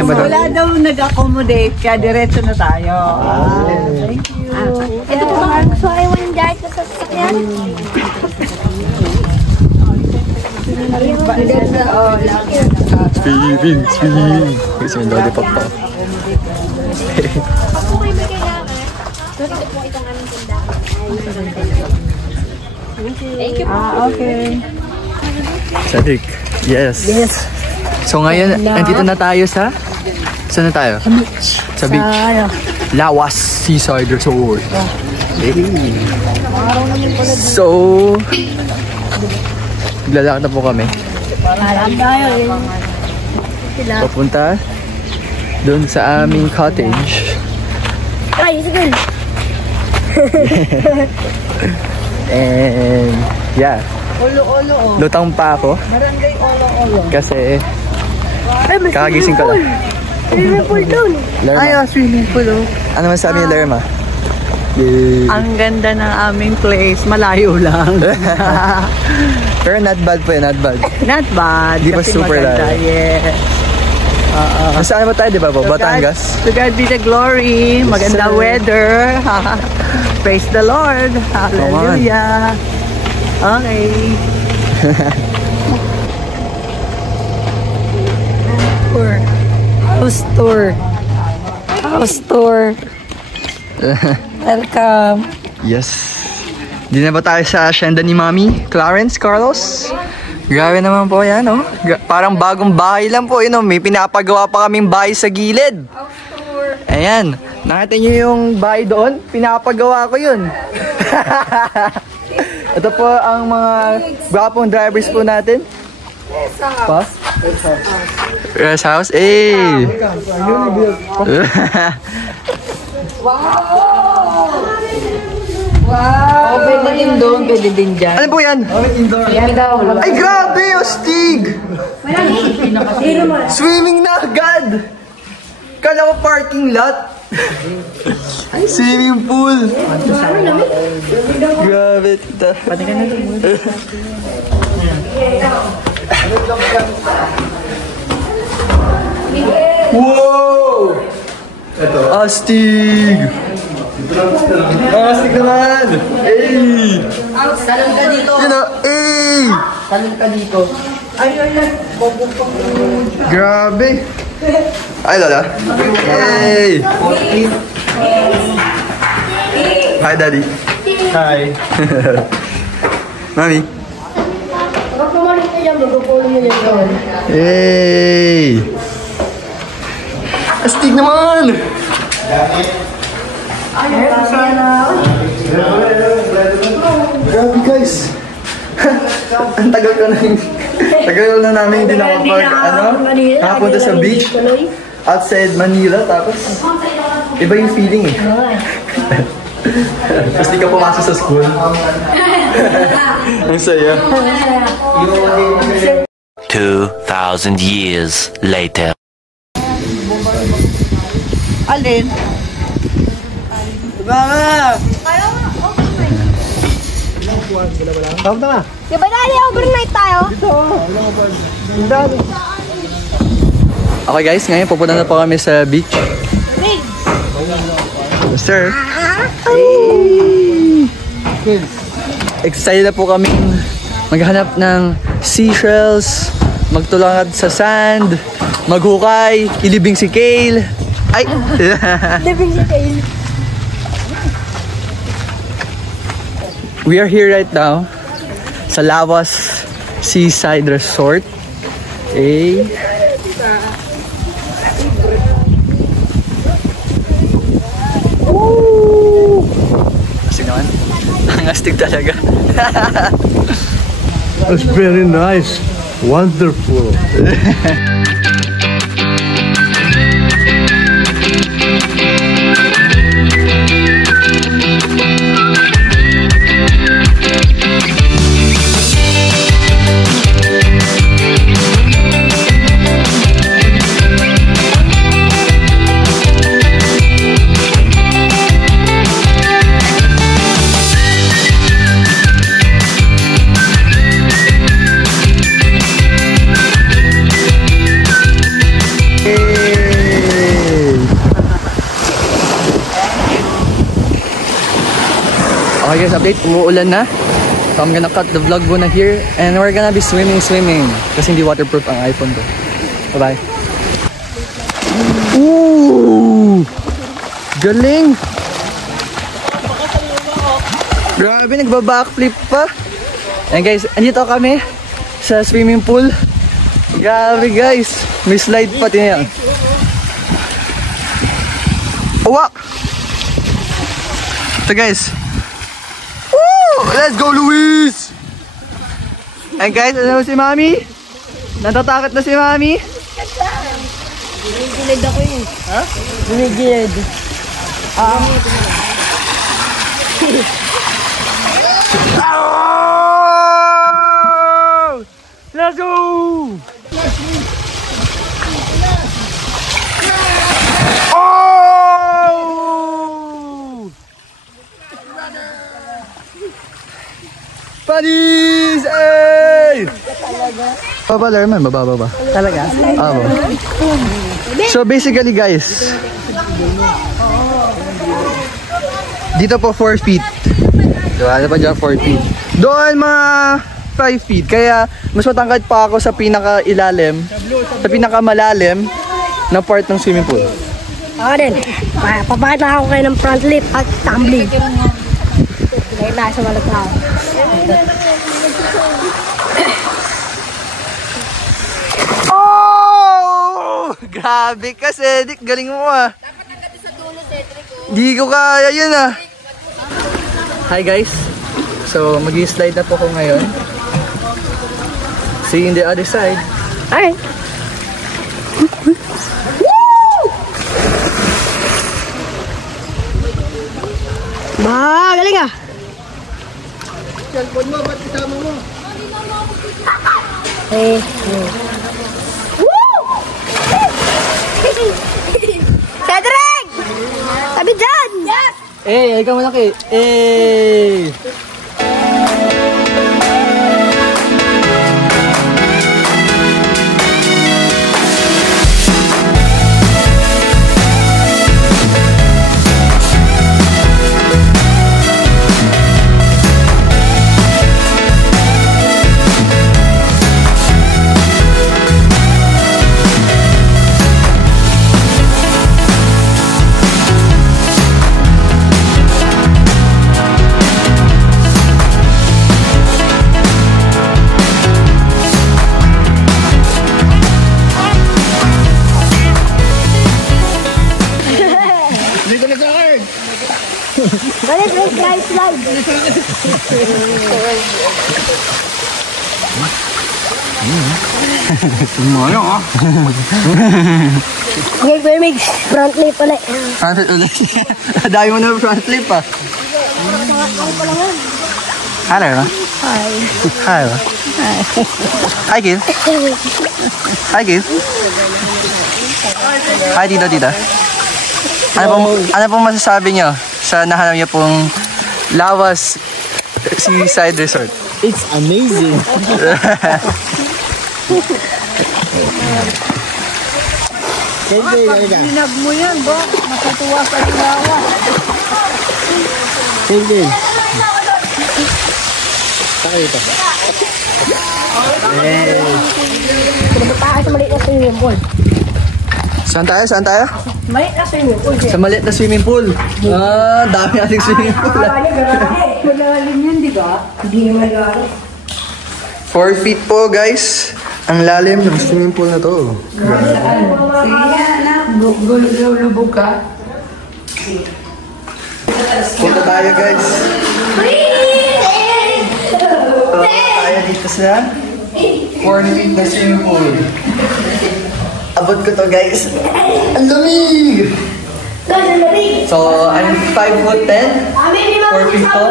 niya ba doon? Wala daw nag-accommodate, kaya diretso na tayo. Thank you. Ito po ba? So, I want that sa sasakyan. Swimming. Gusto yung lollipop pa. Ako may kailangan. Ito po itong aming tindahan. Thank you po. Okay. Sadik. Yes. So ngayon, andito na tayo sa... Saan na tayo? Sa beach. Lawas Seaside Resort. Hey. So... Lalakad na po kami. Papunta doon sa aming cottage. Ay, sige. And yeah. Olo-olo. Lutang pa ako. Barangay olo-olo. Kasi kakagising ko lang. Swimming pool doon. Lerma. Swimming pool. Ano man sabi ni Lerma? Ang ganda ng aming place. Malayo lang. Pero not bad po yun, not bad. Not bad. Di pa super layo. Yes. Saan ba tayo, di ba po? Batangas? To God be the glory. Maganda weather. Praise the Lord. Hallelujah. Okay. House tour. Welcome. Yes. Di na ba tayo sa asyenda ni Mami? Clarence, Carlos? Grabe naman po yan, no? Parang bagong bahay lang po, yun, no? May pinapagawa pa kaming bahay sa gilid. Ayan. Nakita niyo yung bahay doon? Pinapagawa ko yun. Ito po ang mga gwapong drivers po natin. Pa? Rest house. Eh. Wow! Pwede din doon, pwede din dyan. Ano po yan? Ay, grabe! Astig! Swimming na agad! Kala ko parking lot. Swimming pool. Grabe, tita. Pati ka na doon. Wow! Astig! Astig naman! Hey! Talon ka dito. Yun o, hey! Talon ka dito. Ay. Grabe! Ay, Lola. Hey! Hi, Daddy. Hi. Mami. Hey! Astig naman! Grabe guys! Ang tagal na namin hindi nakapunta sa beach outside Manila, tapos iba yung feeling eh. Tapos di ka pumasok sa school. Ang saya. 2,000 years later. Alin? Mama! Diba dali, overnight tayo? Okay guys, ngayon pupunta na po kami sa beach. Sir. Hey. Excited na po kami maghanap ng seashells, magtulangad sa sand, maghukay, ilibing si Kale. Ay! Living si Kale. We are here right now sa Lawas Seaside Resort. Okay. Woo! Astig naman. Ang astig talaga. That's very nice. Wonderful. So guys, update, umuulan na. So I'm gonna cut the vlog muna here and we're gonna be swimming. Kasi hindi waterproof ang iPhone ko. Bye-bye. Ooh! Galing! Grabe, nagba-backflip pa. And guys, andito kami sa swimming pool. Grabe guys, may slide pati na yan. Uwak! Ito guys. Woo! Let's go Luis! And guys, ano si Mami? Natatakot na si Mami? Gilid ako yun. Ha? Gilid. Let's go! Oh! Panis! Hey! Baba, Lerman. Baba. Talaga? Baba. So basically guys, dito po 4 feet. Diba? Ano pa dyan 4 feet? Doon mga 5 feet. Kaya mas matangkad pa ako sa pinaka-ilalim, sa pinaka-malalim na part ng swimming pool. Ako din. Papakita ako kayo ng front lip at tumbling. Dahil tayo sa malaglaw. Oh! Grabe ka, Cedric. Galing mo ah. Dapat nagkati sa dulo, Cedric. Di ko kaya yun ah. Hi guys. So mag-slide na po ko ngayon. See you in the other side. Alright. Galing ah. Cellphone mo, ba't itama mo? Cedric! Tabi dyan! Yes! Ikaw mo laki. Balik, slide. Tumayo ah. Okay, may front lip ulit. Front flip ulit. Dami mo na front flip ah. Hello. Hi. Hi. Hi, Gil. Hi, Gil. Hi, tita. Ano pong masasabi nyo sa nahanap niyo pong Lawas Seaside Resort? It's amazing. Linag mo yan, bro. Matutuwa sa ilawa. Kelvin. Pumunta tayo sa maliit na swimming pool. Saan tayo? Maliit na swimming pool. Sa maliit na swimming pool. Dami nating swimming pool. Malalim yan, di ba? Hindi naman malalim. 4 feet po guys. Ang lalim ng swimming pool na to. Lubog ka. Punta tayo guys. Tayo dito sa 4 feet na swimming pool. Abot ko to guys. Ang lamig! So, I'm 5'10". 4 feet to.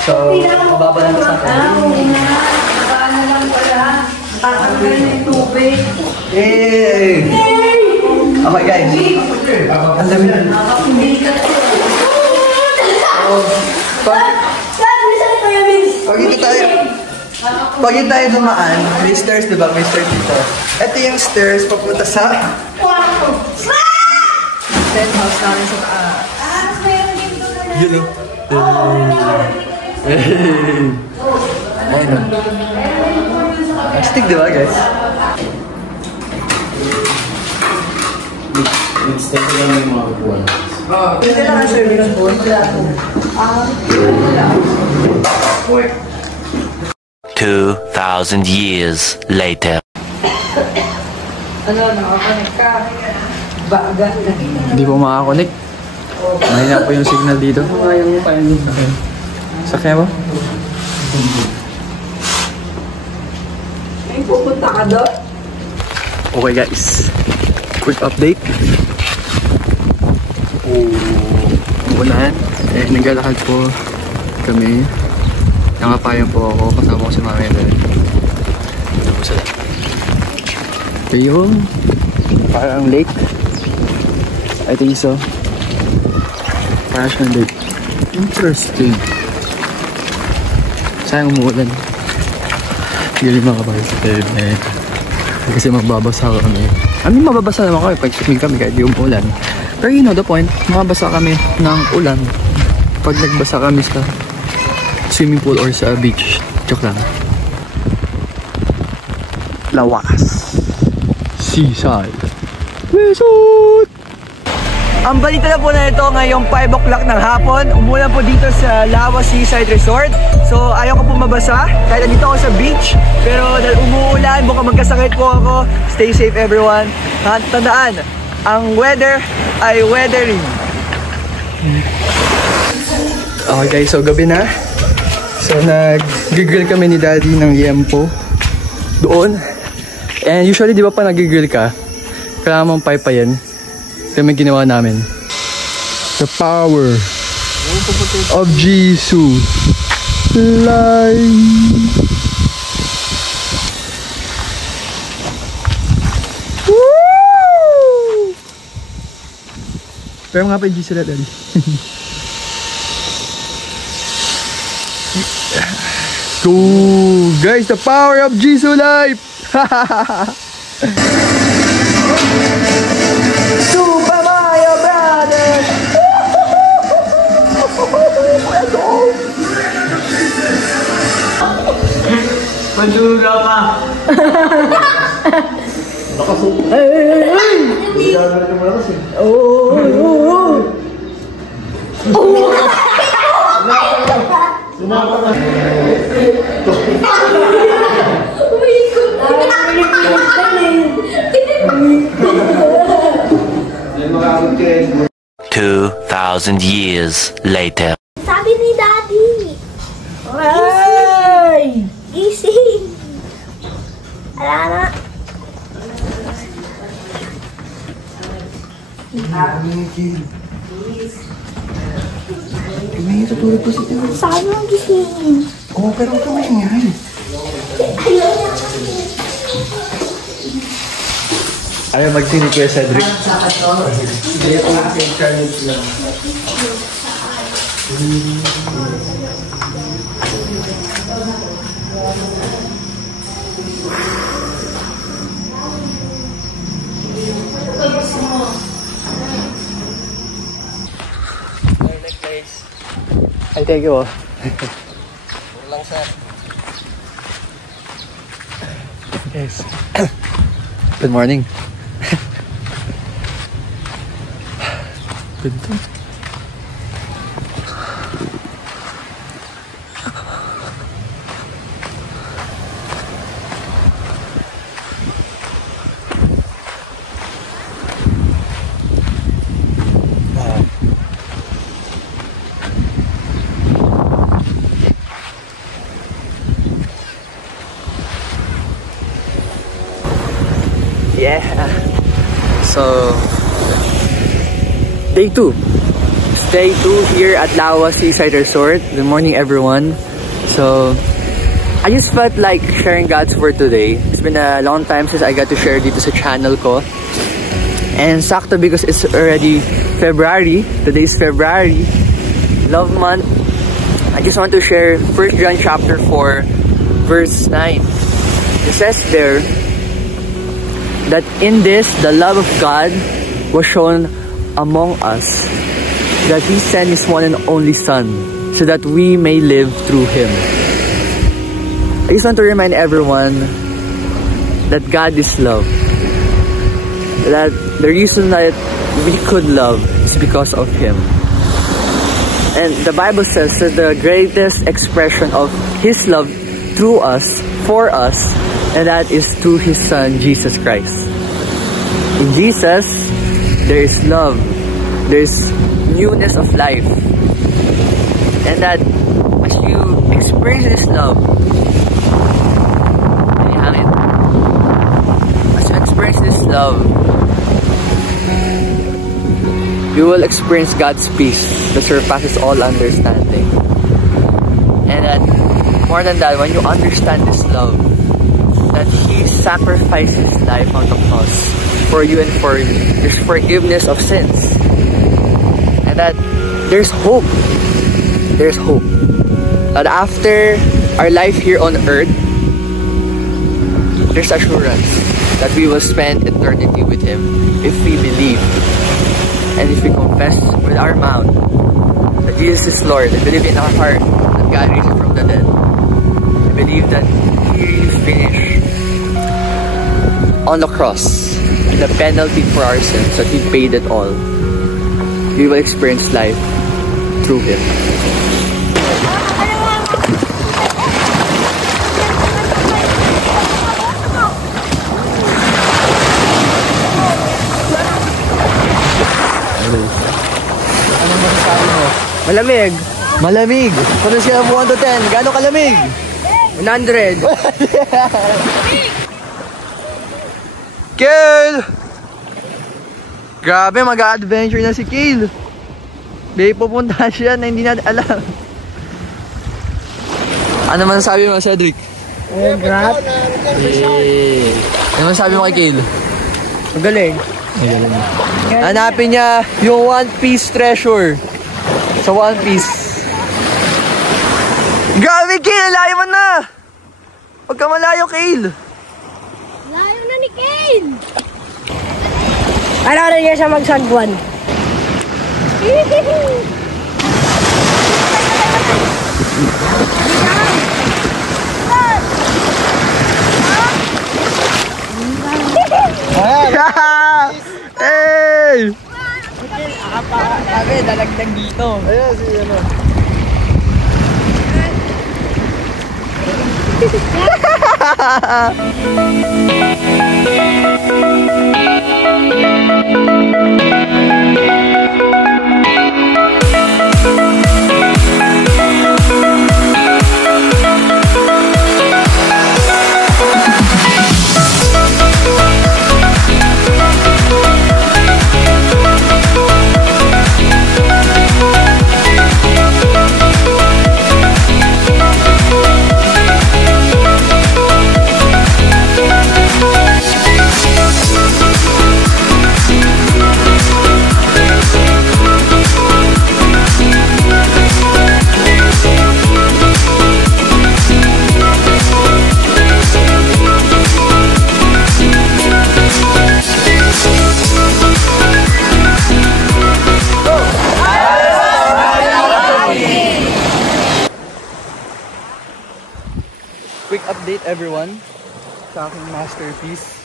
So, mababa lang sa akin. Yay! Okay guys. Ang lamig. Pag hindi tayo dumaan, may stairs, diba? May stairs dito. Ito yung stairs papunta sa Penthouse namin sa taas. yun. Ayun. Stick, di ba, guys? Next time lang yung mga kuwan. Pwede lang ang serving spoon. 2,000 years later. Ano, nakakonect ka? Baga. Hindi po makakonect. Mahina po yung signal dito. Ayaw mo pa yun. Okay. Sakya mo? May pupunta ka doon? Okay guys. Quick update. Ulan. Naglalakad po kami. Nangapayan po ako. Kasama ko si Mami. Ito po sila. Ayun. Parang lake. I think so. Parang siyang lake. Interesting. Sayang umuulan. Galing mga kapatid. Kasi magbabasa kami. I mean, mababasa naman kami pag swimming kami kahit di umuulan. Pero you know the point, mababasa kami ng ulan pag nagbasa kami sa swimming pool or sa beach. Joke lang. Lawas. Seaside. Resort! Ang balita na po na ito ngayong 5 o'clock ng hapon. Umulan po dito sa Lawas Seaside Resort. So ayaw ko po mabasa kahit nandito ako sa beach. Pero dahil umuulan, baka magkasakit po ako. Stay safe everyone. Tandaan, ang weather ay weathering. Okay guys, so gabi na. So nag-grill kami ni Daddy ng yempo doon. And usually di ba pa nag-grill ka, kailangan mong paypayan. Kami ginawa namin. The power of Jesus. Life. Woo! Pero nga pa yung Jesus na Daddy. Go! Guys, the power of Jesus life! Super Mario Brothers! Mandura pa! $2,000 years later. Sabi ni Daddy. Ay! Gising. Ala na. May tutulog po si Tito. Sabi mo gising. Oo, pero ito may ingay. Ayaw magtinig kaya Cedric. Hindi ito kasi challenge lang. Ay, thank you. Lang sir. Yes. Good morning. Good day. Yeah. So, day 2. It's day 2 here at Lawas Seaside Resort. Good morning, everyone. So, I just felt like sharing God's word today. It's been a long time since I got to share dito sa channel ko. And sakto because it's already February. Today's February. Love month. I just want to share 1 John chapter 4, verse 9. It says there, that in this, the love of God was shown among us, that He sent His one and only Son, so that we may live through Him. I just want to remind everyone that God is love. That the reason that we could love is because of Him. And the Bible says that the greatest expression of His love through us, for us, and that is through His Son, Jesus Christ. In Jesus, there is love, there is newness of life. And that as you experience this love, as you experience this love, you will experience God's peace that surpasses all understanding. And that, more than that, when you understand this love, that He sacrificed His life on the cross for you and for me. There's forgiveness of sins. And that there's hope. There's hope. That after our life here on earth, there's assurance that we will spend eternity with Him if we believe. And if we confess with our mouth that Jesus is Lord, and believe in our heart that God raised Him from the dead, I believe that He finished on the cross the penalty for our sins, that He paid it all. We will experience life through Him. Malamig. Malamig. Kung na sila 1 to 10, gaano kalamig? 100. Kale! Grabe, mag-a-adventure na si Kale. May pupuntahan siya na hindi natin alam. Ano man sabi mo, Cedric? Grab. Ano man sabi mo kay Kale? Magaling. Hanapin niya yung One Piece treasure. Sa One Piece. Grabe, Kale! Layo mo na! Huwag ka malayo, Kale! Layo na ni Kane! Ano na niya siya mag-sandbuan? Hey! Sabi, dalagdag dito. Ayan, si ano. Quick update everyone sa aking masterpiece.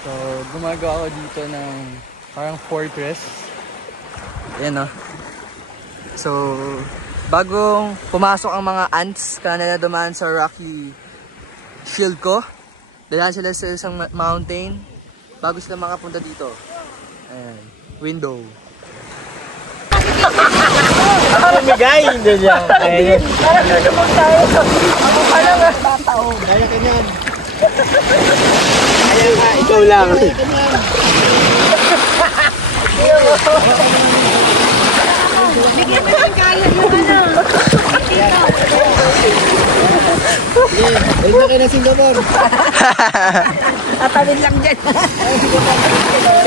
So, gumagawa ako dito ng parang fortress. Ayan o. So, bagong pumasok ang mga ants kanina dumaan sa rocky shield ko. Dahan sila sa isang mountain bago sila makapunta dito. Ayan. Window. Namigay, hindi niya. Ayun. Ako pa lang ah. Tatao. Kaya ka niyan. Kaya ka, ikaw lang. Bigyan mo ng kaya yung ano. Ayun na kayo ng Singapore. Tatawin lang dyan.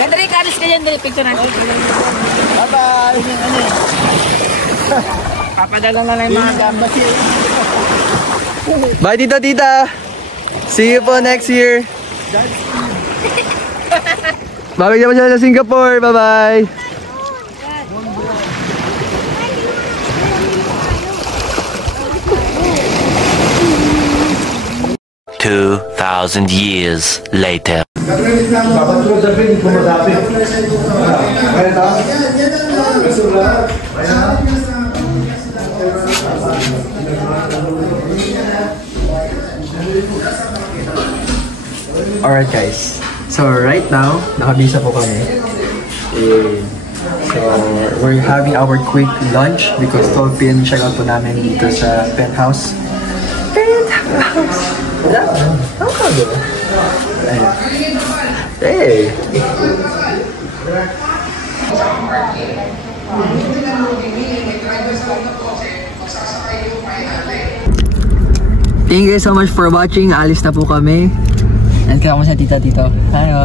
Yan, dali, kalis ka dyan, dali, picture natin. Bye-bye. Papadala na lang yung mga gamit. Bye tita, tita. See you po next year. Babalik naman sila sa Singapore. Bye-bye. 2,000 years later. Alright guys, so right now, nakabisa po kami. So, we're having our quick lunch because 12 p.m. check out po namin dito sa penthouse. Penthouse! How ka ba? Hey! Thank you guys so much for watching. Alis na po kami. And kaya mo sa tita dito. Hello!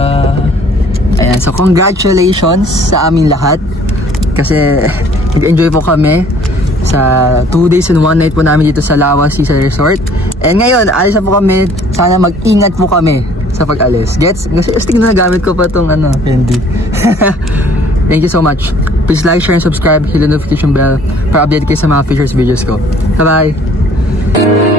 Ayan, so congratulations sa aming lahat. Kasi nag-enjoy po kami sa 2 days and 1 night po namin dito sa Lawa Seaside Resort. And ngayon, alis na po kami. Sana mag-ingat po kami sa pag-alis. Gets? Kasi tingnan na gamit ko pa itong candy. Thank you so much. Please like, share, and subscribe. Hit the notification bell para update kayo sa mga features videos ko. Bye-bye!